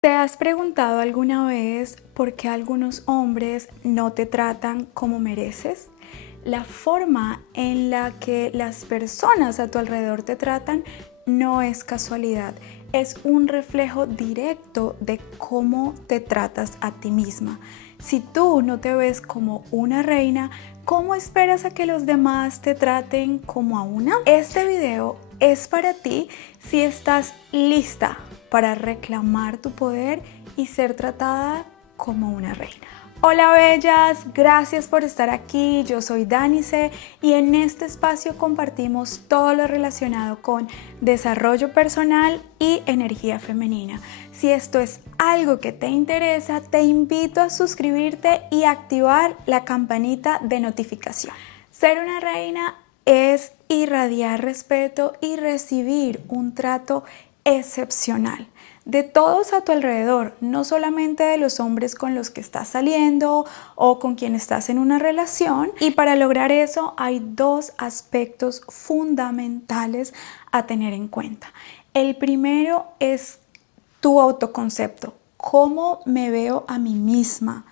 ¿Te has preguntado alguna vez por qué algunos hombres no te tratan como mereces? La forma en la que las personas a tu alrededor te tratan no es casualidad, es un reflejo directo de cómo te tratas a ti misma. Si tú no te ves como una reina, ¿cómo esperas a que los demás te traten como a una? Este video es para ti si estás lista para reclamar tu poder y ser tratada como una reina. Hola bellas, gracias por estar aquí. Yo soy Danice y en este espacio compartimos todo lo relacionado con desarrollo personal y energía femenina. Si esto es algo que te interesa, te invito a suscribirte y activar la campanita de notificación. Ser una reina es irradiar respeto y recibir un trato excepcional de todos a tu alrededor, no solamente de los hombres con los que estás saliendo o con quien estás en una relación. Y para lograr eso hay dos aspectos fundamentales a tener en cuenta. El primero es tu autoconcepto, cómo me veo a mí misma,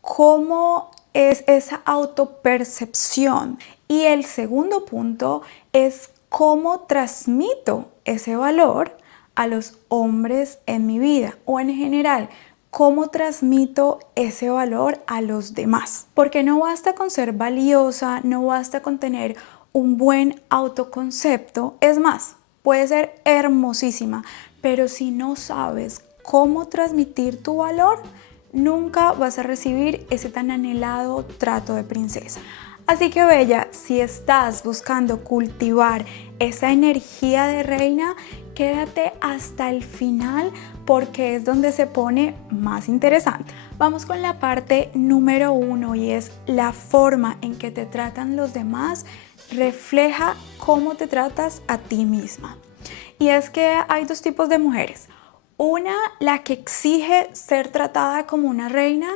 cómo es esa autopercepción. Y el segundo punto es cómo transmito ese valor a los hombres en mi vida o en general, cómo transmito ese valor a los demás. Porque no basta con ser valiosa, no basta con tener un buen autoconcepto. Es más, puede ser hermosísima, pero si no sabes cómo transmitir tu valor, nunca vas a recibir ese tan anhelado trato de princesa. Así que bella, si estás buscando cultivar esa energía de reina, quédate hasta el final porque es donde se pone más interesante. Vamos con la parte número 1 y es la forma en que te tratan los demás refleja cómo te tratas a ti misma. Y es que hay dos tipos de mujeres. Una, la que exige ser tratada como una reina,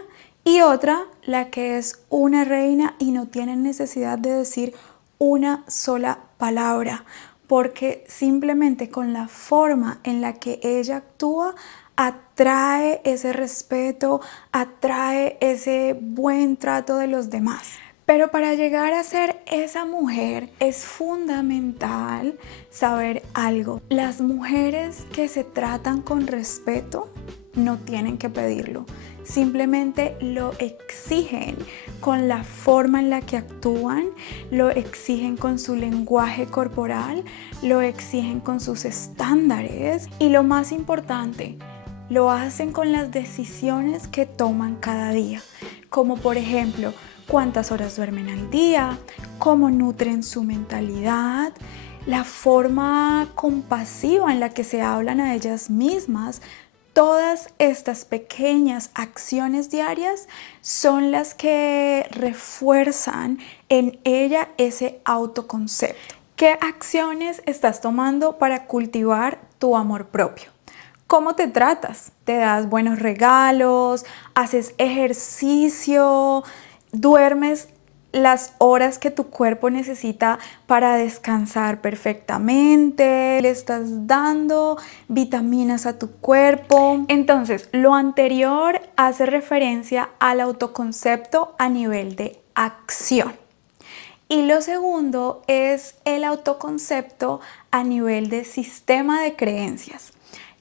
y otra, la que es una reina y no tiene necesidad de decir una sola palabra, porque simplemente con la forma en la que ella actúa atrae ese respeto, atrae ese buen trato de los demás. Pero para llegar a ser esa mujer es fundamental saber algo. Las mujeres que se tratan con respeto no tienen que pedirlo, simplemente lo exigen con la forma en la que actúan, lo exigen con su lenguaje corporal, lo exigen con sus estándares y lo más importante, lo hacen con las decisiones que toman cada día, como por ejemplo, cuántas horas duermen al día, cómo nutren su mentalidad, la forma compasiva en la que se hablan a ellas mismas. Todas estas pequeñas acciones diarias son las que refuerzan en ella ese autoconcepto. ¿Qué acciones estás tomando para cultivar tu amor propio? ¿Cómo te tratas? ¿Te das buenos regalos? ¿Haces ejercicio? ¿Duermes las horas que tu cuerpo necesita para descansar perfectamente? ¿Le estás dando vitaminas a tu cuerpo? Entonces, lo anterior hace referencia al autoconcepto a nivel de acción. Y lo segundo es el autoconcepto a nivel de sistema de creencias.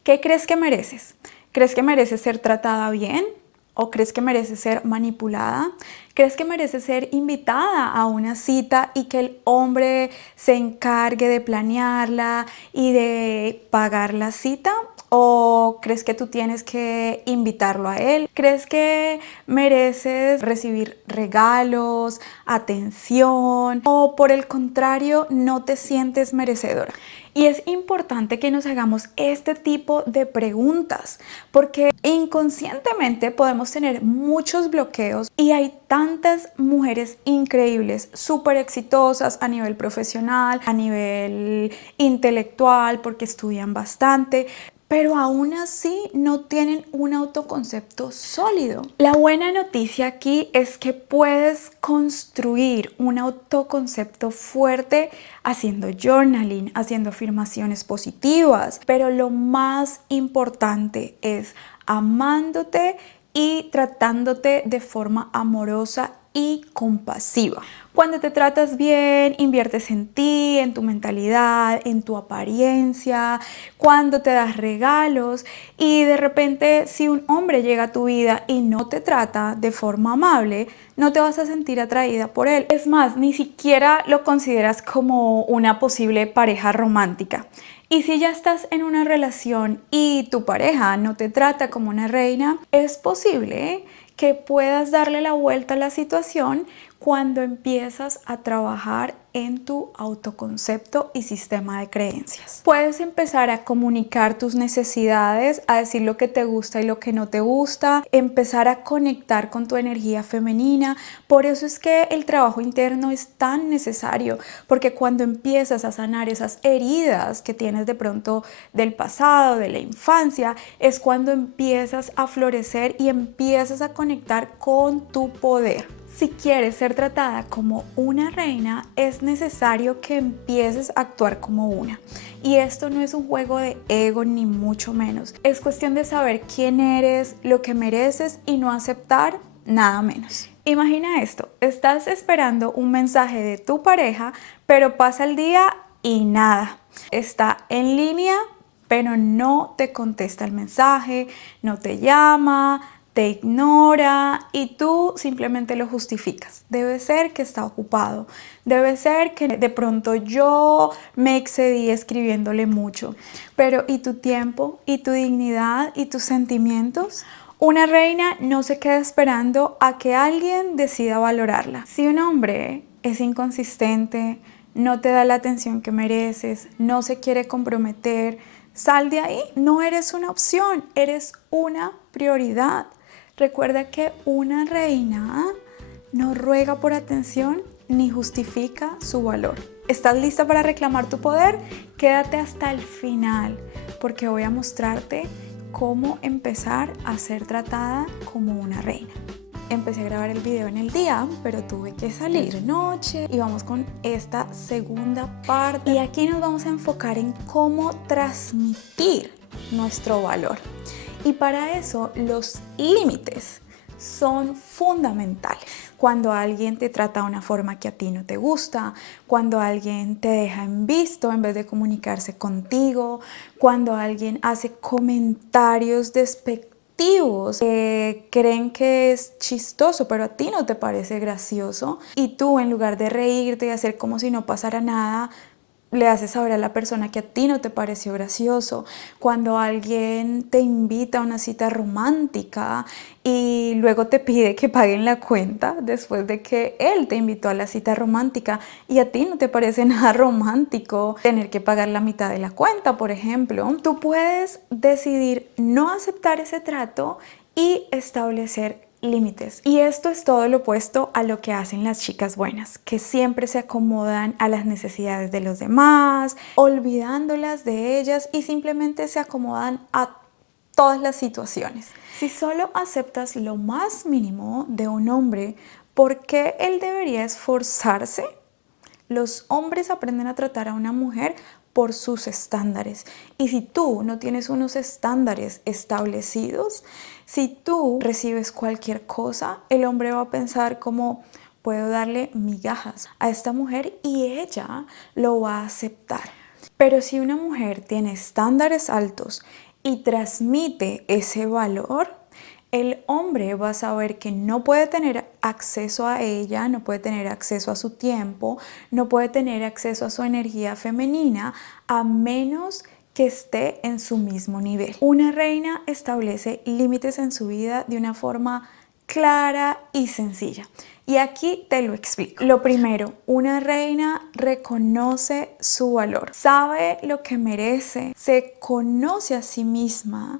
¿Qué crees que mereces? ¿Crees que mereces ser tratada bien? ¿O crees que mereces ser manipulada? ¿Crees que mereces ser invitada a una cita y que el hombre se encargue de planearla y de pagar la cita? ¿O crees que tú tienes que invitarlo a él? ¿Crees que mereces recibir regalos, atención? ¿O por el contrario, no te sientes merecedora? Y es importante que nos hagamos este tipo de preguntas porque inconscientemente podemos tener muchos bloqueos y hay tantas mujeres increíbles, súper exitosas a nivel profesional, a nivel intelectual porque estudian bastante, pero aún así no tienen un autoconcepto sólido. La buena noticia aquí es que puedes construir un autoconcepto fuerte haciendo journaling, haciendo afirmaciones positivas, pero lo más importante es amándote y tratándote de forma amorosa y compasiva. Cuando te tratas bien, inviertes en ti, en tu mentalidad, en tu apariencia, cuando te das regalos y de repente si un hombre llega a tu vida y no te trata de forma amable, no te vas a sentir atraída por él. Es más, ni siquiera lo consideras como una posible pareja romántica. Y si ya estás en una relación y tu pareja no te trata como una reina, es posible que puedas darle la vuelta a la situación cuando empiezas a trabajar en tu autoconcepto y sistema de creencias. Puedes empezar a comunicar tus necesidades, a decir lo que te gusta y lo que no te gusta, empezar a conectar con tu energía femenina. Por eso es que el trabajo interno es tan necesario, porque cuando empiezas a sanar esas heridas que tienes de pronto del pasado, de la infancia, es cuando empiezas a florecer y empiezas a conectar con tu poder. Si quieres ser tratada como una reina, es necesario que empieces a actuar como una. Y esto no es un juego de ego ni mucho menos. Es cuestión de saber quién eres, lo que mereces y no aceptar nada menos. Imagina esto, estás esperando un mensaje de tu pareja, pero pasa el día y nada. Está en línea, pero no te contesta el mensaje, no te llama, te ignora y tú simplemente lo justificas. Debe ser que está ocupado, debe ser que de pronto yo me excedí escribiéndole mucho. Pero ¿y tu tiempo? ¿Y tu dignidad? ¿Y tus sentimientos? Una reina no se queda esperando a que alguien decida valorarla. Si un hombre es inconsistente, no te da la atención que mereces, no se quiere comprometer, sal de ahí. No eres una opción, eres una prioridad. Recuerda que una reina no ruega por atención ni justifica su valor. ¿Estás lista para reclamar tu poder? Quédate hasta el final porque voy a mostrarte cómo empezar a ser tratada como una reina. Empecé a grabar el video en el día, pero tuve que salir de noche y vamos con esta segunda parte. Y aquí nos vamos a enfocar en cómo transmitir nuestro valor. Y para eso los límites son fundamentales. Cuando alguien te trata de una forma que a ti no te gusta, cuando alguien te deja en visto en vez de comunicarse contigo, cuando alguien hace comentarios despectivos que creen que es chistoso, pero a ti no te parece gracioso, y tú en lugar de reírte y hacer como si no pasara nada, le haces saber a la persona que a ti no te pareció gracioso. Cuando alguien te invita a una cita romántica y luego te pide que paguen la cuenta después de que él te invitó a la cita romántica y a ti no te parece nada romántico tener que pagar la mitad de la cuenta, por ejemplo, tú puedes decidir no aceptar ese trato y establecer límites. Y esto es todo lo opuesto a lo que hacen las chicas buenas, que siempre se acomodan a las necesidades de los demás, olvidándolas de ellas y simplemente se acomodan a todas las situaciones. Si solo aceptas lo más mínimo de un hombre, ¿por qué él debería esforzarse? Los hombres aprenden a tratar a una mujer por sus estándares. Y si tú no tienes unos estándares establecidos, si tú recibes cualquier cosa, el hombre va a pensar como, puedo darle migajas a esta mujer y ella lo va a aceptar. Pero si una mujer tiene estándares altos y transmite ese valor, el hombre va a saber que no puede tener acceso a ella, no puede tener acceso a su tiempo, no puede tener acceso a su energía femenina a menos que esté en su mismo nivel. Una reina establece límites en su vida de una forma clara y sencilla. Y aquí te lo explico. Lo primero, una reina reconoce su valor, sabe lo que merece, se conoce a sí misma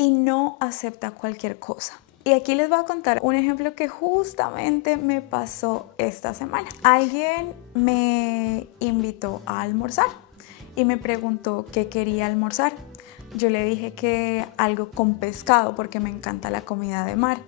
y no acepta cualquier cosa. Y aquí les voy a contar un ejemplo que justamente me pasó esta semana. Alguien me invitó a almorzar y me preguntó qué quería almorzar. Yo le dije que algo con pescado porque me encanta la comida de mar.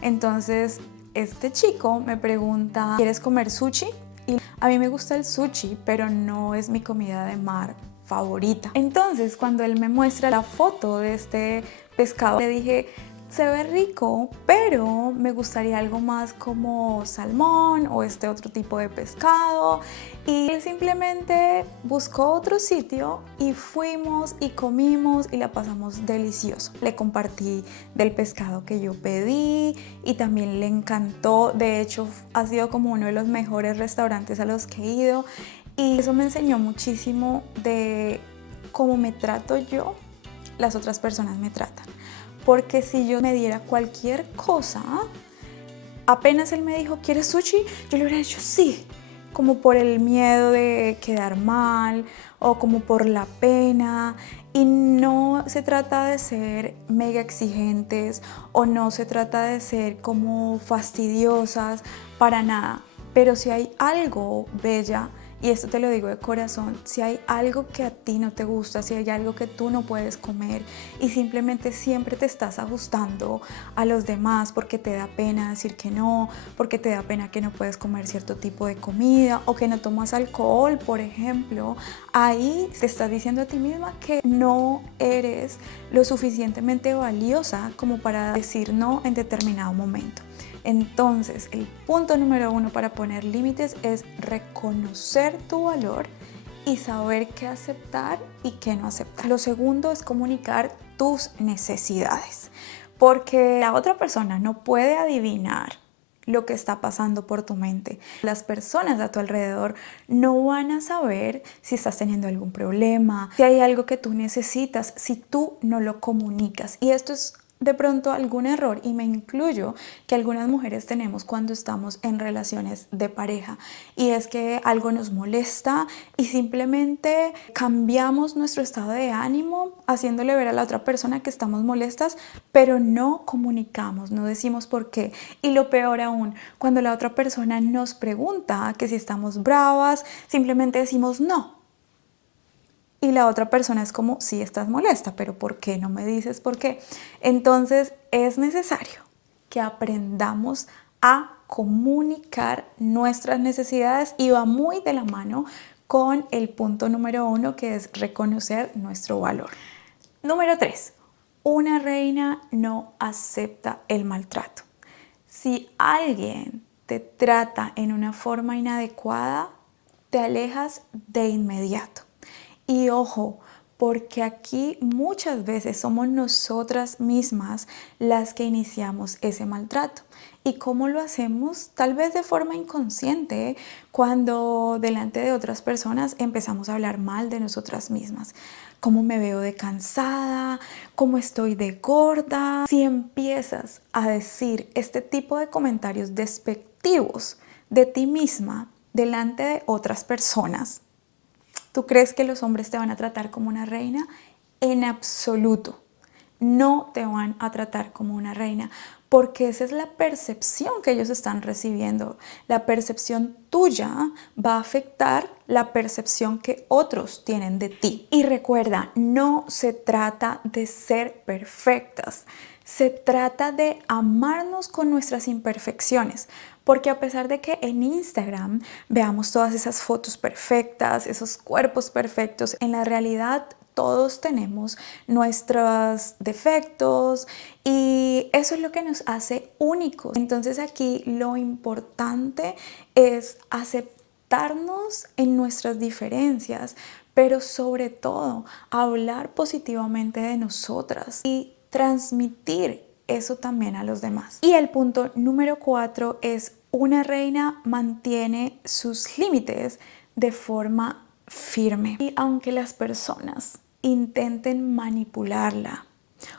Entonces este chico me pregunta, ¿quieres comer sushi? Y a mí me gusta el sushi, pero no es mi comida de mar favorita. Entonces cuando él me muestra la foto de este pescado. Le dije, se ve rico, pero me gustaría algo más como salmón o este otro tipo de pescado. Y él simplemente buscó otro sitio y fuimos y comimos y la pasamos delicioso. Le compartí del pescado que yo pedí y también le encantó. De hecho, ha sido como uno de los mejores restaurantes a los que he ido. Y eso me enseñó muchísimo de cómo me trato yo, las otras personas me tratan. Porque si yo me diera cualquier cosa, apenas él me dijo, ¿quieres sushi? Yo le hubiera dicho sí, como por el miedo de quedar mal o como por la pena. Y no se trata de ser mega exigentes o no se trata de ser como fastidiosas, para nada. Pero si hay algo, Bella, y esto te lo digo de corazón, si hay algo que a ti no te gusta, si hay algo que tú no puedes comer y simplemente siempre te estás ajustando a los demás porque te da pena decir que no, porque te da pena que no puedes comer cierto tipo de comida o que no tomas alcohol, por ejemplo, ahí te estás diciendo a ti misma que no eres lo suficientemente valiosa como para decir no en determinado momento. Entonces, el punto número 1 para poner límites es reconocer tu valor y saber qué aceptar y qué no aceptar. Lo segundo es comunicar tus necesidades, porque la otra persona no puede adivinar lo que está pasando por tu mente. Las personas a tu alrededor no van a saber si estás teniendo algún problema, si hay algo que tú necesitas, si tú no lo comunicas. Y esto es de pronto algún error, y me incluyo, que algunas mujeres tenemos cuando estamos en relaciones de pareja, y es que algo nos molesta y simplemente cambiamos nuestro estado de ánimo haciéndole ver a la otra persona que estamos molestas, pero no comunicamos, no decimos por qué. Y lo peor aún, cuando la otra persona nos pregunta que si estamos bravas, simplemente decimos no. Y la otra persona es como, sí, estás molesta, pero ¿por qué no me dices por qué? Entonces es necesario que aprendamos a comunicar nuestras necesidades, y va muy de la mano con el punto número 1, que es reconocer nuestro valor. Número 3, una reina no acepta el maltrato. Si alguien te trata en una forma inadecuada, te alejas de inmediato. Y ojo, porque aquí muchas veces somos nosotras mismas las que iniciamos ese maltrato. ¿Y cómo lo hacemos? Tal vez de forma inconsciente, cuando delante de otras personas empezamos a hablar mal de nosotras mismas. ¿Cómo me veo de cansada? ¿Cómo estoy de gorda? Si empiezas a decir este tipo de comentarios despectivos de ti misma delante de otras personas, ¿tú crees que los hombres te van a tratar como una reina? En absoluto. No te van a tratar como una reina, porque esa es la percepción que ellos están recibiendo. La percepción tuya va a afectar la percepción que otros tienen de ti. Y recuerda, no se trata de ser perfectas. Se trata de amarnos con nuestras imperfecciones, porque a pesar de que en Instagram veamos todas esas fotos perfectas, esos cuerpos perfectos, en la realidad todos tenemos nuestros defectos y eso es lo que nos hace únicos. Entonces aquí lo importante es aceptarnos en nuestras diferencias, pero sobre todo hablar positivamente de nosotras y transmitir eso también a los demás. Y el punto número 4 es: una reina mantiene sus límites de forma firme. Y aunque las personas intenten manipularla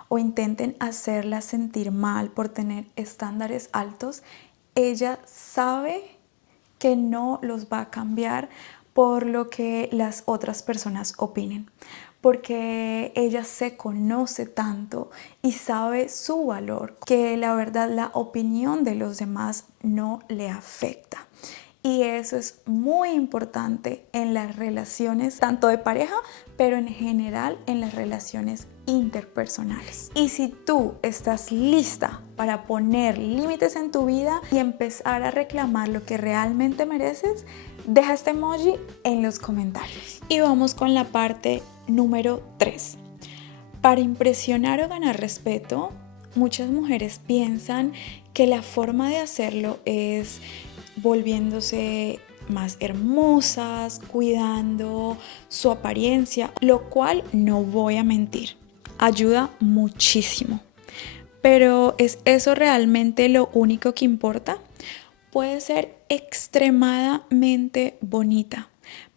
o intenten hacerla sentir mal por tener estándares altos, ella sabe que no los va a cambiar por lo que las otras personas opinen, porque ella se conoce tanto y sabe su valor, que la verdad la opinión de los demás no le afecta. Y eso es muy importante en las relaciones, tanto de pareja, pero en general en las relaciones interpersonales. Y si tú estás lista para poner límites en tu vida y empezar a reclamar lo que realmente mereces, deja este emoji en los comentarios. Y vamos con la parte número 3. Para impresionar o ganar respeto, muchas mujeres piensan que la forma de hacerlo es volviéndose más hermosas, cuidando su apariencia, lo cual no voy a mentir, ayuda muchísimo. Pero ¿es eso realmente lo único que importa? Puede ser extremadamente bonita,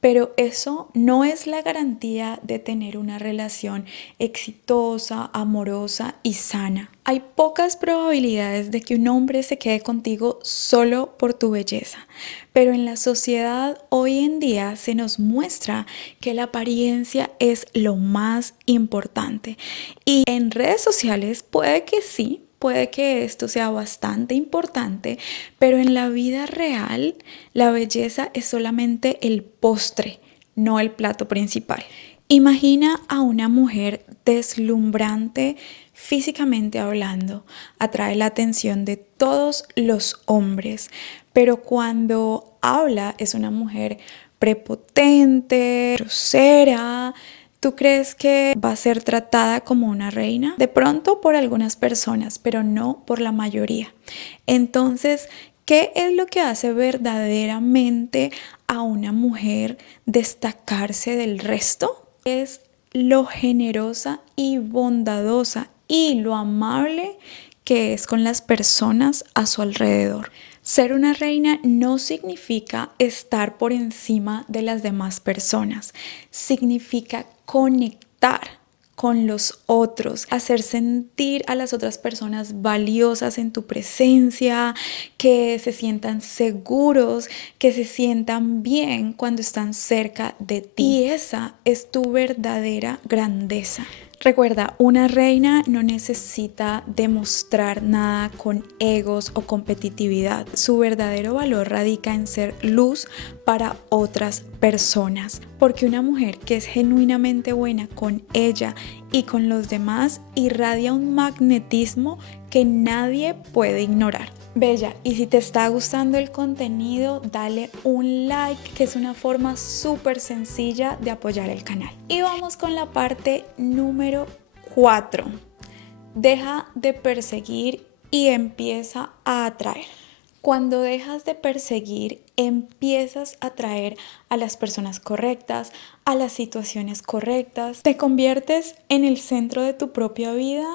pero eso no es la garantía de tener una relación exitosa, amorosa y sana. Hay pocas probabilidades de que un hombre se quede contigo solo por tu belleza, pero en la sociedad hoy en día se nos muestra que la apariencia es lo más importante. Y en redes sociales puede que sí. Puede que esto sea bastante importante, pero en la vida real la belleza es solamente el postre, no el plato principal. Imagina a una mujer deslumbrante físicamente hablando, atrae la atención de todos los hombres, pero cuando habla es una mujer prepotente, grosera. ¿Tú crees que va a ser tratada como una reina? De pronto por algunas personas, pero no por la mayoría. Entonces, ¿qué es lo que hace verdaderamente a una mujer destacarse del resto? Es lo generosa y bondadosa y lo amable que es con las personas a su alrededor. Ser una reina no significa estar por encima de las demás personas, significa conectar con los otros, hacer sentir a las otras personas valiosas en tu presencia, que se sientan seguros, que se sientan bien cuando están cerca de ti. Y esa es tu verdadera grandeza. Recuerda, una reina no necesita demostrar nada con egos o competitividad. Su verdadero valor radica en ser luz para otras personas. Porque una mujer que es genuinamente buena con ella y con los demás irradia un magnetismo que nadie puede ignorar. Bella, y si te está gustando el contenido, dale un like, que es una forma súper sencilla de apoyar el canal. Y vamos con la parte número 4. Deja de perseguir y empieza a atraer. Cuando dejas de perseguir, empiezas a atraer a las personas correctas, a las situaciones correctas. Te conviertes en el centro de tu propia vida,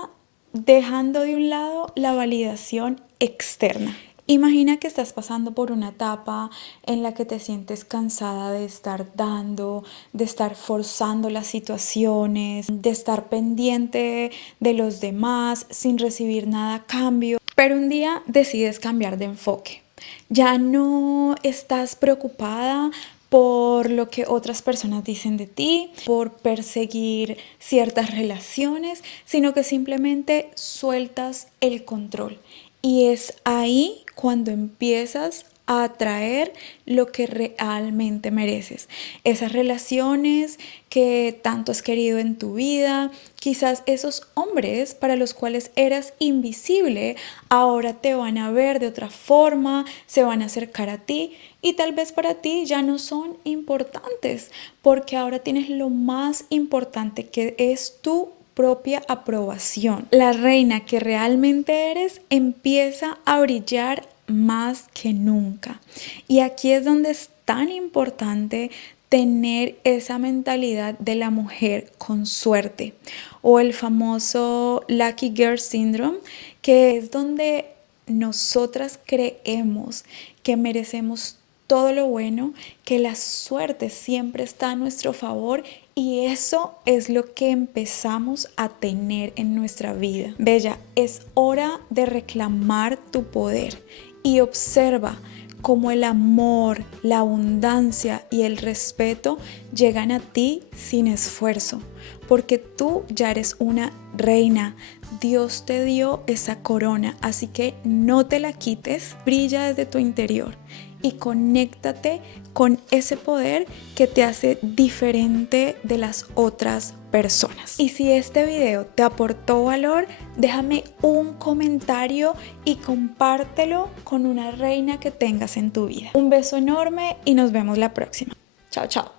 dejando de un lado la validación externa. Imagina que estás pasando por una etapa en la que te sientes cansada de estar dando, de estar forzando las situaciones, de estar pendiente de los demás sin recibir nada a cambio. Pero un día decides cambiar de enfoque. Ya no estás preocupada por lo que otras personas dicen de ti, por perseguir ciertas relaciones, sino que simplemente sueltas el control. Y es ahí cuando empiezas a atraer lo que realmente mereces. Esas relaciones que tanto has querido en tu vida, quizás esos hombres para los cuales eras invisible, ahora te van a ver de otra forma, se van a acercar a ti y tal vez para ti ya no son importantes, porque ahora tienes lo más importante, que es tu propia aprobación. La reina que realmente eres empieza a brillar más que nunca. Y aquí es donde es tan importante tener esa mentalidad de la mujer con suerte, o el famoso Lucky Girl Syndrome, que es donde nosotras creemos que merecemos todo lo bueno, que la suerte siempre está a nuestro favor, y eso es lo que empezamos a tener en nuestra vida. Bella, es hora de reclamar tu poder y observa cómo el amor, la abundancia y el respeto llegan a ti sin esfuerzo, porque tú ya eres una reina. Dios te dio esa corona, así que no te la quites, brilla desde tu interior y conéctate con ese poder que te hace diferente de las otras personas. Y si este video te aportó valor, déjame un comentario y compártelo con una reina que tengas en tu vida. Un beso enorme y nos vemos la próxima. Chao, chao.